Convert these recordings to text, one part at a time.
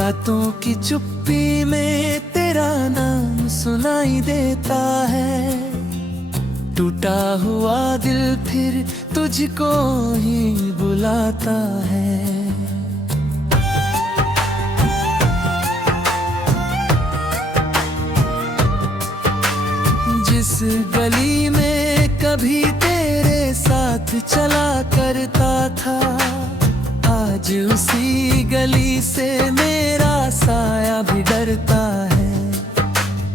रातों की चुप्पी में तेरा नाम सुनाई देता है। टूटा हुआ दिल फिर तुझको ही बुलाता है। जिस गली में कभी तेरे साथ चला करता था, आज उसी गली से मेरा साया भी डरता है।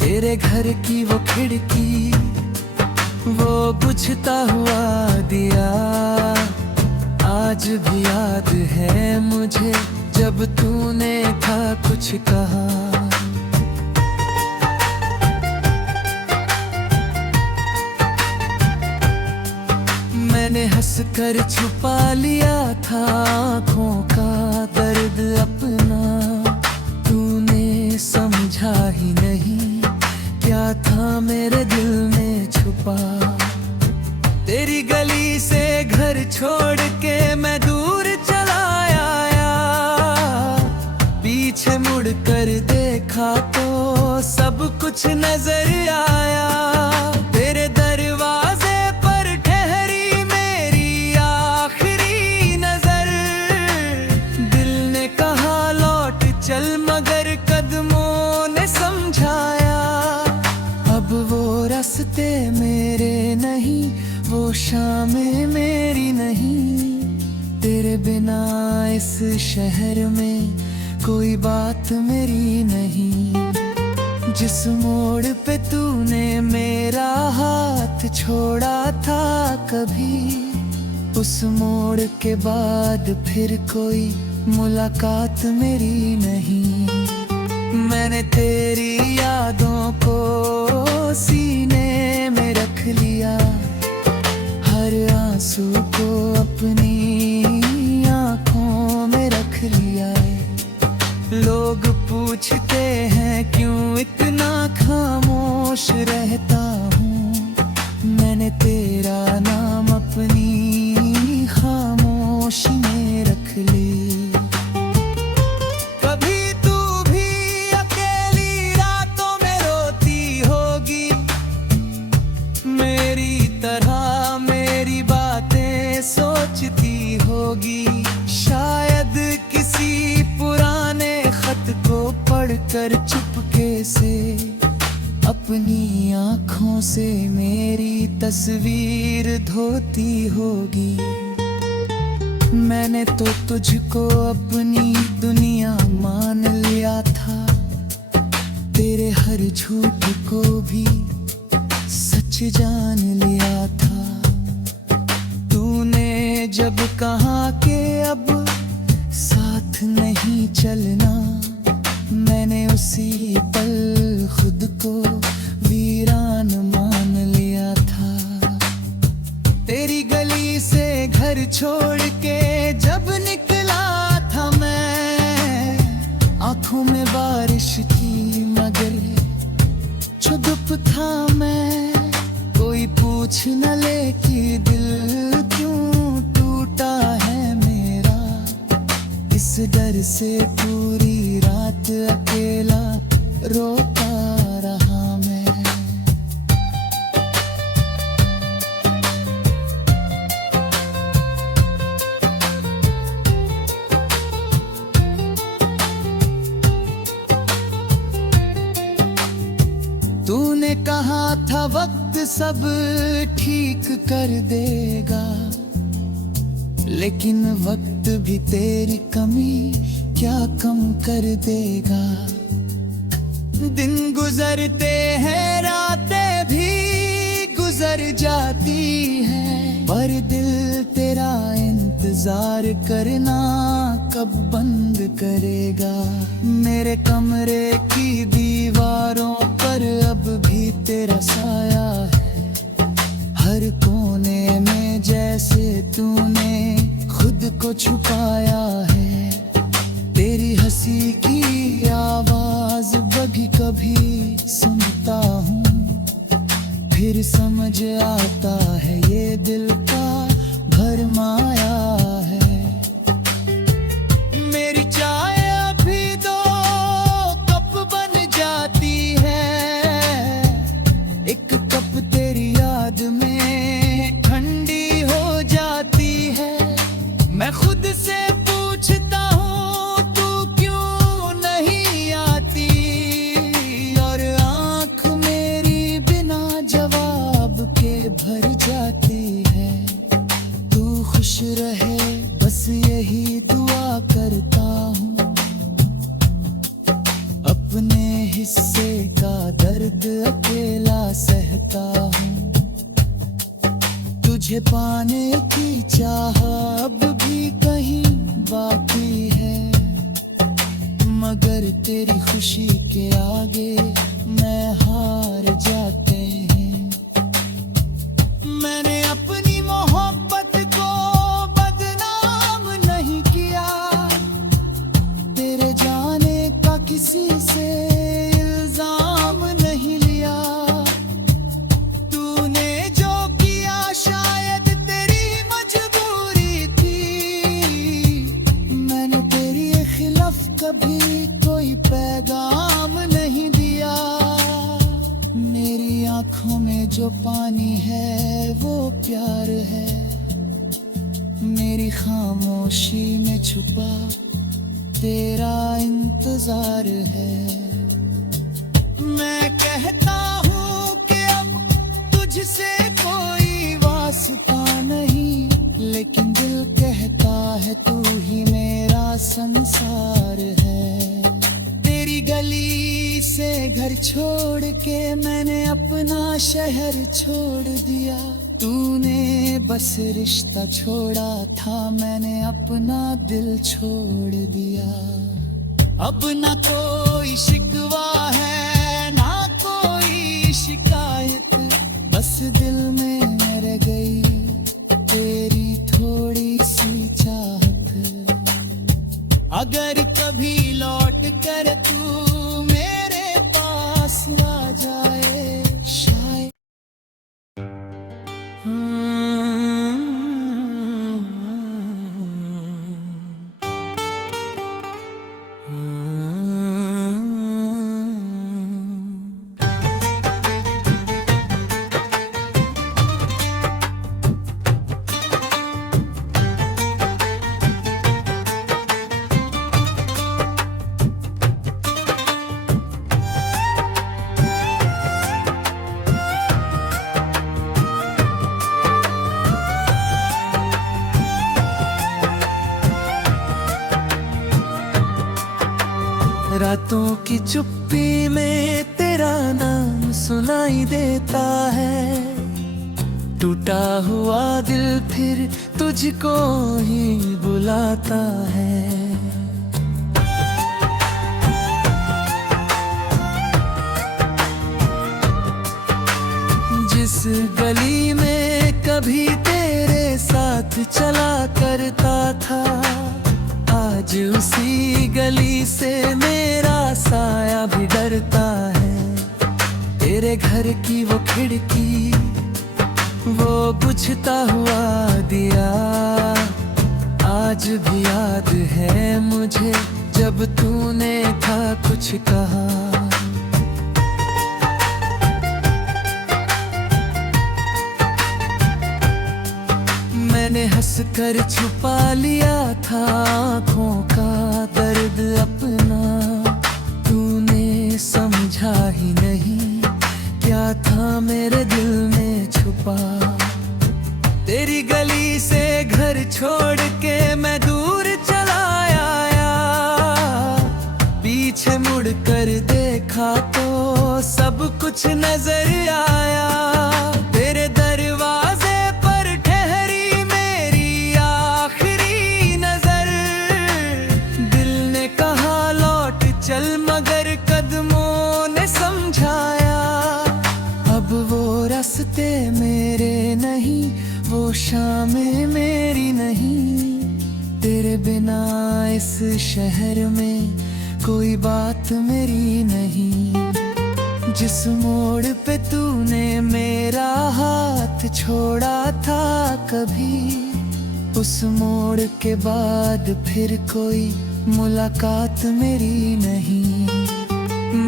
तेरे घर की वो खिड़की, वो बुझता हुआ दिया, आज भी याद है मुझे जब तूने था कुछ कहा। मैंने हंसकर छुपा लिया था आँखों का दर्द अपना, तूने समझा ही नहीं क्या था मेरे दिल में छुपा। तेरी गली से घर छोड़ के मैं दूर चला आया, पीछे मुड़ कर देखा तो सब कुछ नजर आया। तेरे दरवाजे पर ठहरी मेरी आखिरी नजर, दिल ने कहा लौट चल मगर कदमों ने समझाया। अब वो रास्ते मेरे नहीं, वो शामें मेरी नहीं, तेरे बिना इस शहर में कोई बात मेरी नहीं। जिस मोड़ पे तूने मेरा हाथ छोड़ा था कभी, उस मोड़ के बाद फिर कोई मुलाकात मेरी नहीं। मैंने तेरी यादों को सीने में रख लिया, हर आंसू को अपनी आंखों में रख लिया। लोग पूछते हैं क्यों इतना खामोश रहता हूँ, मैंने तेरा नाम अपनी खामोशी में रख ली। कभी तू भी अकेली रातों में रोती होगी, मेरी तरह मेरी बातें सोचती होगी। शायद किसी पुराने खत को पढ़कर चुपके से अपनी आँखों से मेरी तस्वीर धोती होगी। मैंने तो तुझको अपनी दुनिया मान लिया था, तेरे हर झूठ को भी सच जान लिया था। तूने जब कहा कि अब साथ नहीं चलना, मैंने उसी पल खुद को वीरान मान लिया था। तेरी गली से घर छोड़ के जब निकला था मैं, आंखों में बारिश थी मगर चुप था मैं। कोई पूछ न ले कि दिल क्यों टूटा है मेरा, इस डर से पूरी रात अकेला रोता रहा मैं। तूने कहा था वक्त सब ठीक कर देगा, लेकिन वक्त भी तेरी कमी क्या कम कर देगा। दिन गुजरते हैं रातें भी गुजर जाती हैं, पर दिल तेरा इंतजार करना कब बंद करेगा। मेरे कमरे की दीवारों पर अब भी तेरा साया है, हर कोने में जैसे तूने खुद को छुपाया है। तेरी हंसी की आवाज कभी कभी सुनता हूँ, फिर समझ आता है ये दिल का भरमाया है। मेरी चाय अभी दो एक कप तेरी याद में ठंडी हो जाती है। मैं खुद से पूछता हूँ तू क्यों नहीं आती, और आँख मेरी बिना जवाब के भर जाती है। तू खुश रहे बस यही दुआ करता हूँ, अपने हिस्से का दर्द अकेला सहता हूँ। तुझे पाने की चाह अब भी कहीं बाकी है, मगर तेरी खुशी के आगे मैं हार जाते हैं। मैंने अपनी मोहब्बत को बदनाम नहीं किया, तेरे जाने का किसी से इल्जाम नहीं लिया। तूने जो किया शायद तेरी मजबूरी थी, मैंने तेरी खिलाफ कभी कोई पैगाम नहीं दिया। मेरी आंखों में जो पानी है वो प्यार है, मेरी खामोशी में छुपा तेरा इंतजार है। मैं कहता हूँ कि अब तुझसे कोई वास्ता नहीं, लेकिन दिल कहता है तू ही मेरा संसार है। तेरी गली से घर छोड़ के मैंने अपना शहर छोड़ दिया। तूने बस रिश्ता छोड़ा था, मैंने अपना दिल छोड़ दिया। अब ना कोई शिकवा है ना कोई शिकायत, बस दिल में रह गई तेरी थोड़ी सी चाहत। अगर कभी लौट कर तू मेरे पास आ जाए शायद। रातों की चुप्पी में तेरा नाम सुनाई देता है, टूटा हुआ दिल फिर तुझको ही बुलाता है। जिस गली में कभी तेरे साथ चला करता था, आज उसी गली से मेरा साया भी डरता है। तेरे घर की वो खिड़की, वो बुझता हुआ दिया, आज भी याद है मुझे जब तूने था कुछ कहा। मैंने हंसकर छुपा लिया था आँखों का दर्द अपना, तूने समझा ही नहीं क्या था मेरे दिल में छुपा। तेरी गली से घर छोड़ के मैं दूर चला आया, पीछे मुड़ कर देखा तो सब कुछ नजर आया। तेरे दरवाजे पर ठहरी मेरी आखिरी नजर, दिल ने कहा लौट चल मगर कदमों ने समझाया। अब वो रास्ते मेरे नहीं, वो शामें मेरी नहीं, तेरे बिना इस शहर में कोई बात मेरी नहीं। जिस मोड़ पे तूने मेरा हाथ छोड़ा था कभी, उस मोड़ के बाद फिर कोई मुलाकात मेरी नहीं।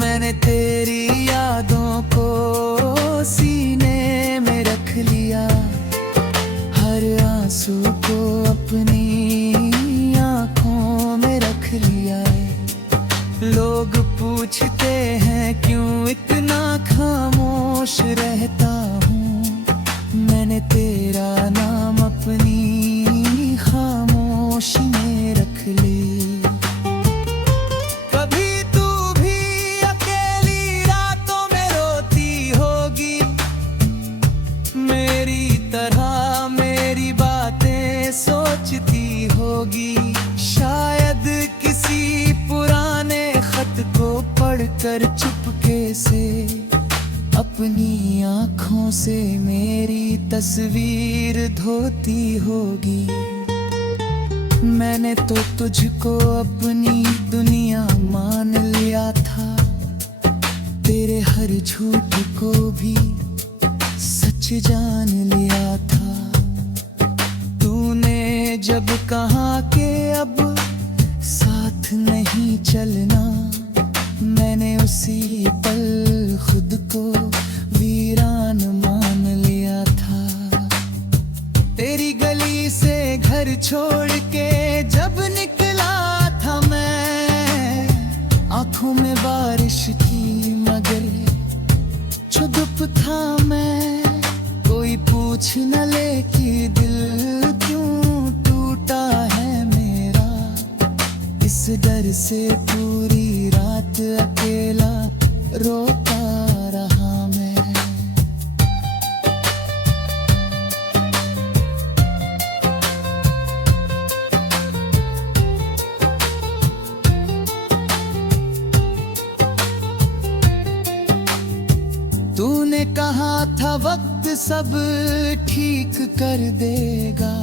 मैंने तेरी यादों को सीने में रख लिया, हर आंसू को अपनी आंखों में रख लिया। लोग पूछते हैं क्यों इतना खामोश रहता हूँ, मैंने तेरा नाम अपनी खामोशी में रख ली। कभी तू भी अकेली रातों में रोती होगी, मेरी तरह मेरी बातें सोचती होगी। शायद किसी पुराने खत को पढ़कर चुपके से अपनी आँखों से मेरी तस्वीर धोती होगी। मैंने तो तुझको अपनी दुनिया मान लिया था, तेरे हर झूठ को भी सच जान लिया था। तूने जब कहा कि अब साथ नहीं चलना, मैंने उसी पल खुद को वीरान मान लिया था। तेरी गली से घर छोड़ के जब निकला था मैं, आंखों में बारिश थी मगर चुप था मैं। कोई पूछ न ले कि दिल क्यों टूटा है मेरा, इस डर से पूरी रात अकेला रोता रहा मैं। तूने कहा था वक्त सब ठीक कर देगा,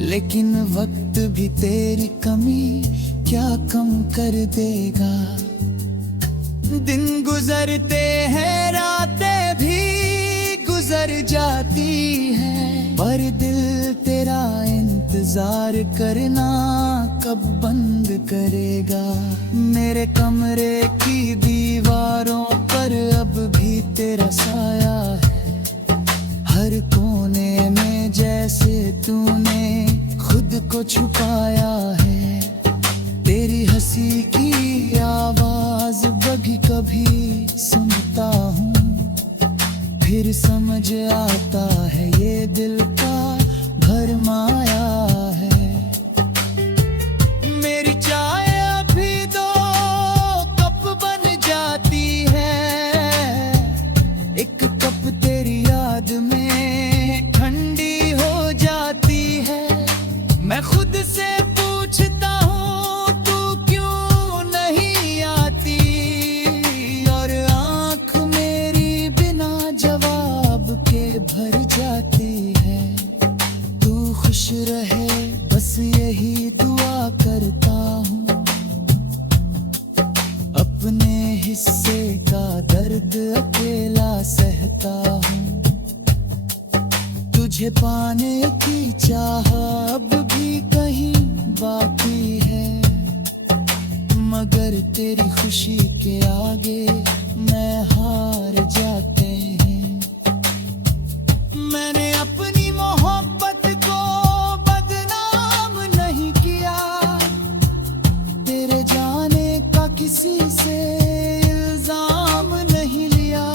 लेकिन वक्त भी तेरी कमी क्या कम कर देगा। दिन गुजरते हैं रातें भी गुजर जाती हैं, पर दिल तेरा इंतजार करना कब बंद करेगा। मेरे कमरे की दीवारों पर अब भी तेरा साया है, हर कोने में जैसे तूने खुद को छुपाया है। तेरी हंसी की आवाज कभी कभी सुनता हूँ, फिर समझ आता है ये दिल का भरमाया है। मेरी चाय अभी दो कप बन जाती है, एक कप तेरी याद में ठंडी हो जाती है। मैं खुद से पूछता हूँ तू क्यों नहीं आती, और आँख मेरी बिना जवाब के भर जाती है। तू खुश रहे बस यही दुआ करता हूँ, अपने हिस्से का दर्द अकेला सहता हूँ। तुझे पाने की चाह अब भी कहीं बाकी है, मगर तेरी खुशी के आगे मैं हार जाते हैं। मैंने अपनी मोहब्बत को बदनाम नहीं किया, तेरे जाने का किसी से इल्जाम नहीं लिया।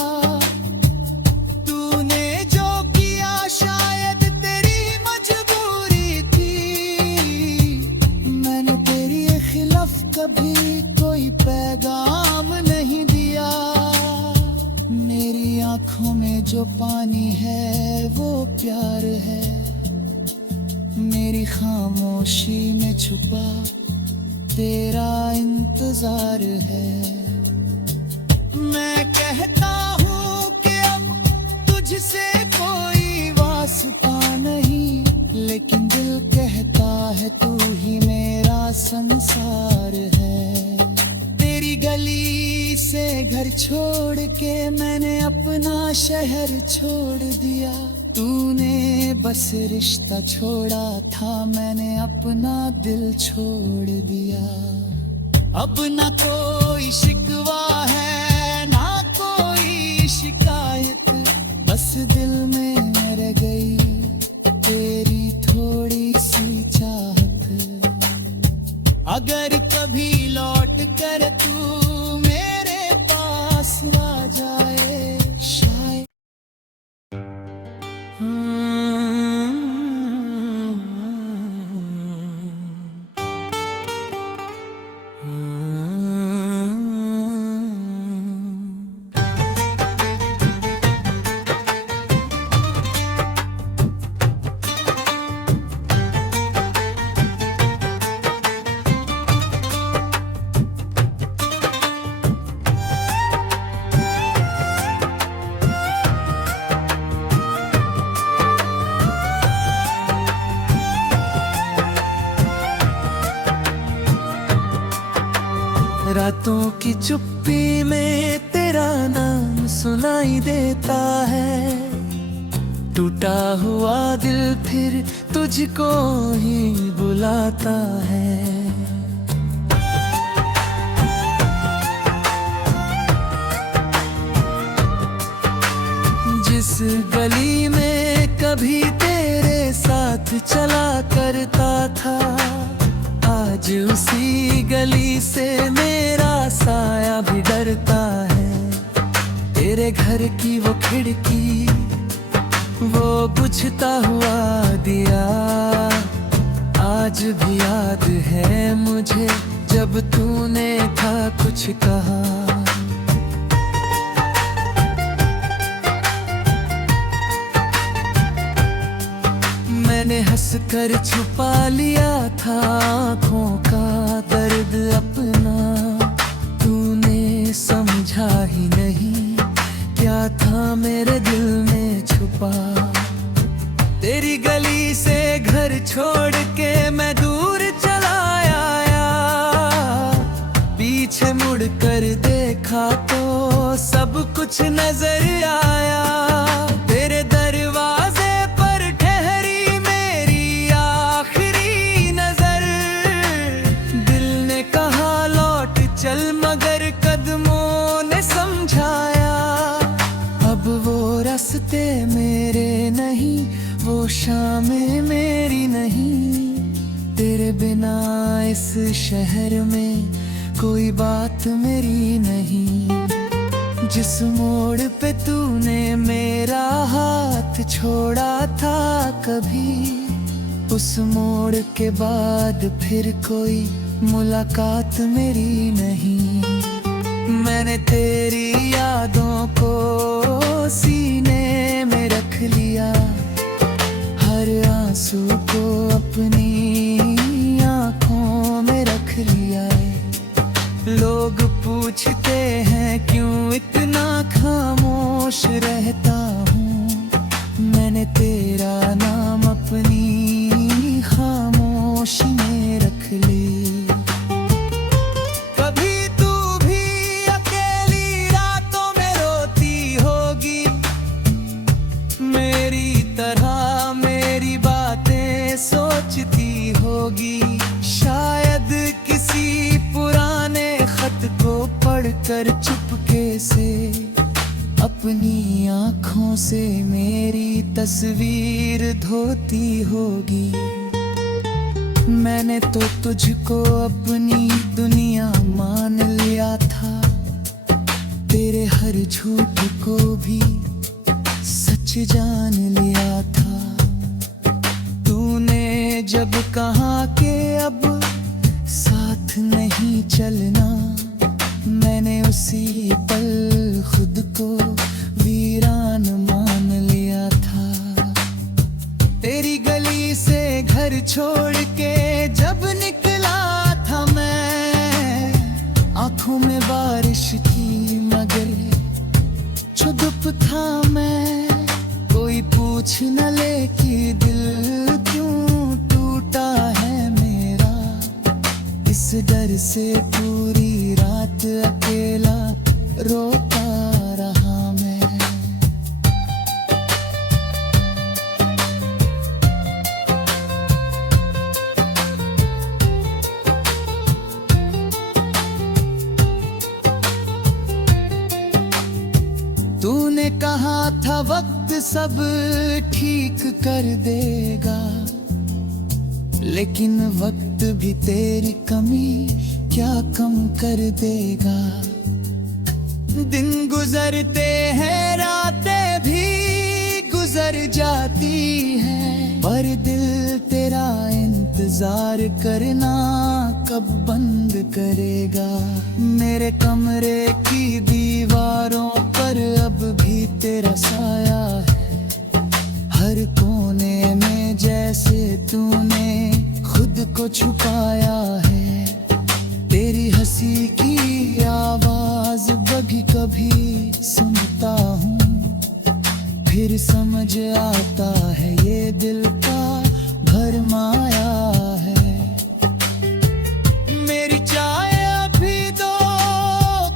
तूने जो किया शायद तेरी मजबूरी थी, मैंने तेरी खिलाफ कभी कोई पैगाम नहीं दिया। मेरी आंखों में जो पानी है वो प्यार है, मेरी खामोशी में छुपा तेरा इंतजार है। मैं कहता हूँ कि अब तुझसे कोई वास्ता नहीं, लेकिन दिल कहता है तू ही मेरा संसार है। तेरी गली से घर छोड़ के मैंने अपना शहर छोड़ दिया, तूने बस रिश्ता छोड़ा था, मैंने अपना दिल छोड़ दिया। अब ना कोई शिकवा है ना कोई शिकायत, दिल में रह गई तेरी थोड़ी सी चाहत। अगर कभी लौट कर तू मेरे पास आ जाए शायद। रातों की चुप्पी में तेरा नाम सुनाई देता है। टूटा हुआ दिल फिर तुझको ही बुलाता है। जिस गली में कभी तेरे साथ चला करता था, आज उसी गली से मेरा साया भी डरता है। तेरे घर की वो खिड़की, वो बुझता हुआ दिया, आज भी याद है मुझे जब तूने था कुछ कहा। मैंने हंसकर छुपा लिया था आँखों का दर्द अपना। तूने समझा ही नहीं क्या था मेरे दिल में छुपा। तेरी गली से घर छोड़ के मैं दूर चला आया। पीछे मुड़ कर देखा तो सब कुछ नजर आया। तेरे दरवाजे चल मगर कदमों ने समझाया। अब वो रास्ते मेरे नहीं, वो शामें मेरी नहीं। तेरे बिना इस शहर में कोई बात मेरी नहीं। जिस मोड़ पे तूने मेरा हाथ छोड़ा था कभी, उस मोड़ के बाद फिर कोई मुलाकात मेरी नहीं। मैंने तेरी यादों को सीने में रख लिया। हर आंसू को अपनी आंखों में रख लिया। लोग पूछते हैं क्यों इतना खामोश रहता हूँ। मैंने तेरा नाम अपनी खामोशी में रख लिया। शायद किसी पुराने खत को पढ़कर चुपके से अपनी आँखों से मेरी तस्वीर धोती होगी। मैंने तो तुझको अपनी दुनिया मान लिया था। तेरे हर झूठ को भी सच जान लिया था। जब कहा के अब साथ नहीं चलना, मैंने उसी पल खुद को वीरान मान लिया था। तेरी गली से घर छोड़ के जब निकला था मैं, आंखों में बारिश थी मगर चुप था मैं। कोई पूछ न ले कि दिल क्यों है मेरा। इस डर से पूरी रात अकेला रोता रहा मैं। तूने कहा था वक्त सब ठीक कर देगा, लेकिन वक्त भी तेरी कमी क्या कम कर देगा। दिन गुजरते हैं रातें भी गुजर जाती हैं, पर दिल तेरा इंतजार करना कब बंद करेगा। मेरे कमरे की दीवारों पर अब भी तेरा साया है, हर कोने में जैसे तूने खुद को छुपाया है। तेरी हंसी की आवाज कभी कभी सुनता हूँ, फिर समझ आता है ये दिल का भरमाया है। मेरी चाय अभी दो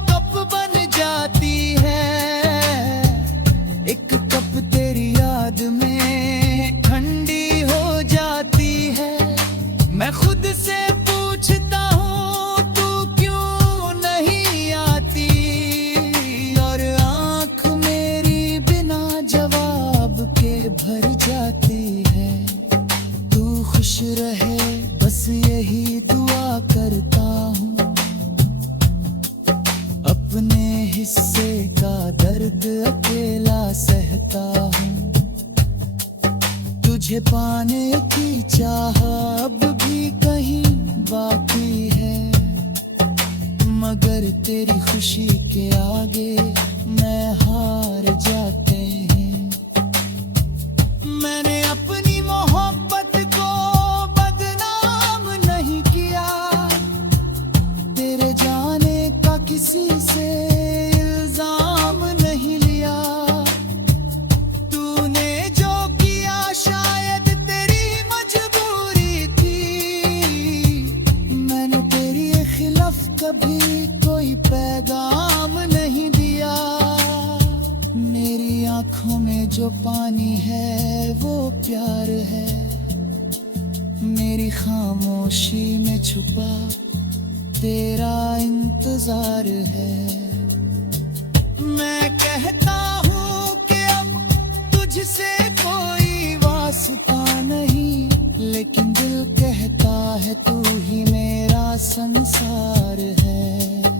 कप बन जाती है, एक कप तेरी याद में ठंडी हो जाती है। मैं खुद से पूछता हूँ तू क्यों नहीं आती, और आँख मेरी बिना जवाब के भर जाती है। तू खुश रहे बस यही दुआ करता हूँ, अपने हिस्से का दर्द अकेला सहता हूँ। तुझे पाने की चाह अब भी कहीं बाकी है, मगर तेरी खुशी के आगे मैं हार जाते हैं। मैंने अपनी मोहब्बत को बदनाम नहीं किया, तेरे जाने का किसी से इल्जाम नहीं लिया। तूने जो किया शायद तेरी मजबूरी थी, मैंने तेरी खिलाफ कभी कोई पैगाम नहीं दिया। मेरी आंखों में जो पानी है वो प्यार है, मेरी खामोशी में छुपा तेरा इंतजार है। मैं कहता हूँ कि अब तुझसे कोई वास्ता नहीं, लेकिन दिल कहता है तू ही मेरा संसार है।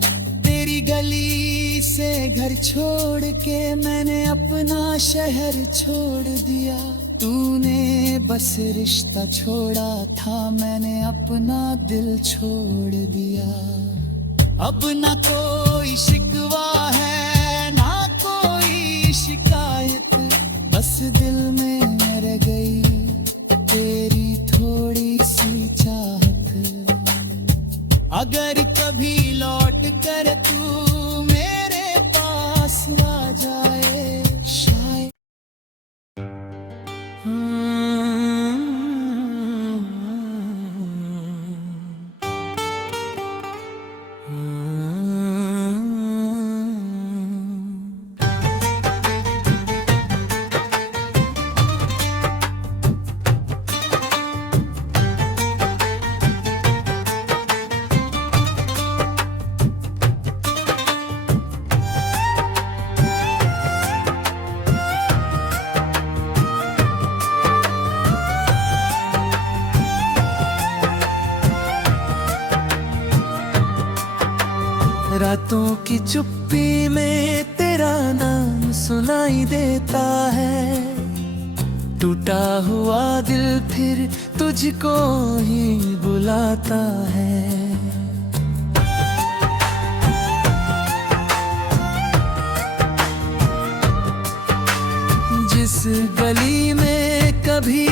तेरी गली से घर छोड़ के मैंने अपना शहर छोड़ दिया, तूने बस रिश्ता छोड़ा था, मैंने अपना दिल छोड़ दिया। अब ना कोई शिकवा है ना कोई शिकायत, बस दिल में रह गई तेरी थोड़ी सी चाहत। अगर कभी लौट कर तू मेरे पास आ जाए शायद। रातों की चुप्पी में तेरा नाम सुनाई देता है, टूटा हुआ दिल फिर तुझको ही बुलाता है। जिस गली में कभी